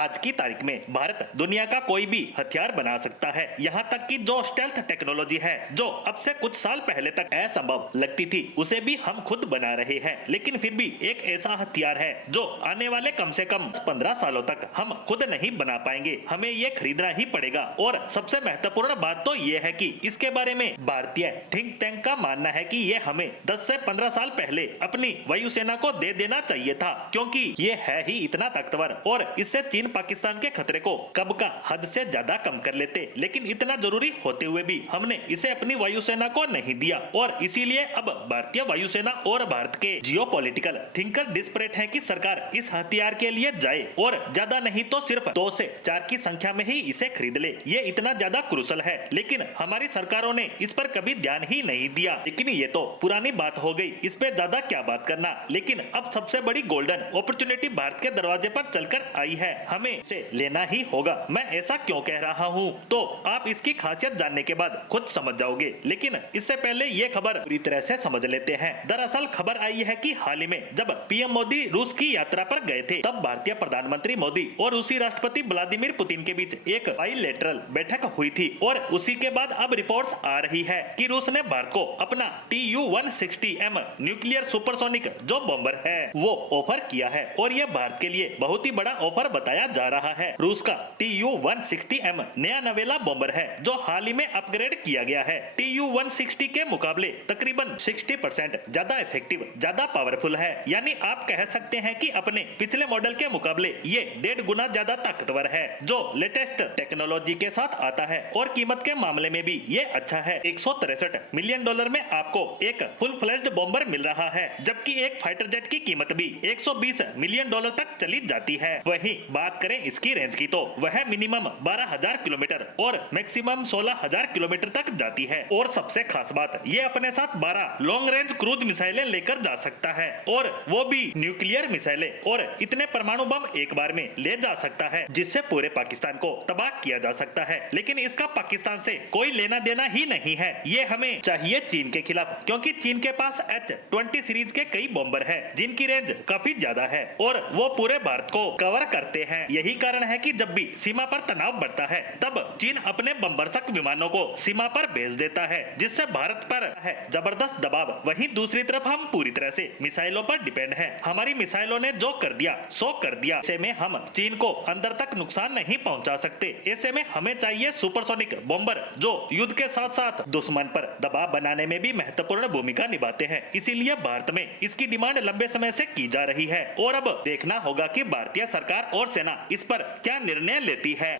आज की तारीख में भारत दुनिया का कोई भी हथियार बना सकता है। यहाँ तक कि जो स्टेल्थ टेक्नोलॉजी है, जो अब से कुछ साल पहले तक असंभव लगती थी, उसे भी हम खुद बना रहे हैं। लेकिन फिर भी एक ऐसा हथियार है जो आने वाले कम से कम 15 सालों तक हम खुद नहीं बना पाएंगे, हमें ये खरीदना ही पड़ेगा। और सबसे महत्वपूर्ण बात तो ये है कि इसके बारे में भारतीय थिंक टैंक का मानना है कि ये हमें 10 से 15 साल पहले अपनी वायुसेना को दे देना चाहिए था, क्योंकि ये है ही इतना ताकतवर और इससे चीन पाकिस्तान के खतरे को कब का हद से ज्यादा कम कर लेते। लेकिन इतना जरूरी होते हुए भी हमने इसे अपनी वायुसेना को नहीं दिया और इसीलिए अब भारतीय वायुसेना और भारत के जियोपॉलिटिकल थिंकर डिस्परेट हैं कि सरकार इस हथियार के लिए जाए और ज्यादा नहीं तो सिर्फ 2 से 4 की संख्या में ही इसे खरीद ले। ये इतना ज्यादा क्रूशल है, लेकिन हमारी सरकारों ने इस पर कभी ध्यान ही नहीं दिया। लेकिन ये तो पुरानी बात हो गई, इस पे ज्यादा क्या बात करना। लेकिन अब सबसे बड़ी गोल्डन अपॉर्चुनिटी भारत के दरवाजे पर चलकर आई है, हमें इसे लेना ही होगा। मैं ऐसा क्यों कह रहा हूँ तो आप इसकी खासियत जानने के बाद खुद समझ जाओगे, लेकिन इससे पहले ये खबर पूरी तरह से समझ लेते हैं। दरअसल खबर आई है कि हाल ही में जब पीएम मोदी रूस की यात्रा पर गए थे, तब भारतीय प्रधानमंत्री मोदी और रूसी राष्ट्रपति व्लादिमीर पुतिन के बीच एक बाइलेटरल बैठक हुई थी और उसी के बाद अब रिपोर्ट्स आ रही है कि रूस ने भारत को अपना TU-160M न्यूक्लियर सुपरसोनिक जो बॉम्बर है वो ऑफर किया है और यह भारत के लिए बहुत ही बड़ा ऑफर बताया जा रहा है। रूस का TU-160M नया नवेला बॉम्बर है जो हाल ही में अपग्रेड किया गया है। TU-160 के मुकाबले तकरीबन 60% ज्यादा इफेक्टिव, ज्यादा पावरफुल है। यानी आप कह सकते हैं कि अपने पिछले मॉडल के मुकाबले ये 1.5 गुना ज्यादा ताकतवर है, जो लेटेस्ट टेक्नोलॉजी के साथ आता है। और कीमत के मामले में भी ये अच्छा है। $163 मिलियन में आपको एक फुल फ्लेज्ड बॉम्बर मिल रहा है, जबकि एक फाइटर जेट की कीमत भी $120 मिलियन तक चली जाती है। वहीं बात करें इसकी रेंज की तो वह मिनिमम 12,000 किलोमीटर और मैक्सिमम 16,000 किलोमीटर तक जाती है। और सबसे खास बात, ये अपने साथ 12 लॉन्ग रेंज क्रूज मिसाइलें लेकर जा सकता है, और वो भी न्यूक्लियर मिसाइलें। और इतने परमाणु बम एक बार में ले जा सकता है जिससे पूरे पाकिस्तान को तबाह किया जा सकता है। लेकिन इसका पाकिस्तान से कोई लेना देना ही नहीं है, ये हमें चाहिए चीन के खिलाफ, क्योंकि चीन के पास H-20 सीरीज के कई बॉम्बर है जिनकी रेंज काफी ज्यादा है और वो पूरे भारत को कवर करते हैं। यही कारण है कि जब भी सीमा पर तनाव बढ़ता है, तब चीन अपने बमबरसक विमानों को सीमा पर भेज देता है, जिससे भारत पर है जबरदस्त दबाव। वहीं दूसरी तरफ हम पूरी तरह से मिसाइलों पर डिपेंड है। हमारी मिसाइलों ने जो कर दिया सो कर दिया। ऐसे में हम चीन को अंदर तक नुकसान नहीं पहुंचा सकते। ऐसे में हमें चाहिए सुपरसोनिक बॉम्बर जो युद्ध के साथ साथ दुश्मन पर दबाव बनाने में भी महत्वपूर्ण भूमिका निभाते हैं। इसीलिए भारत में इसकी डिमांड लंबे समय से की जा रही है और अब देखना होगा कि भारतीय सरकार और सेना इस पर क्या निर्णय लेती है।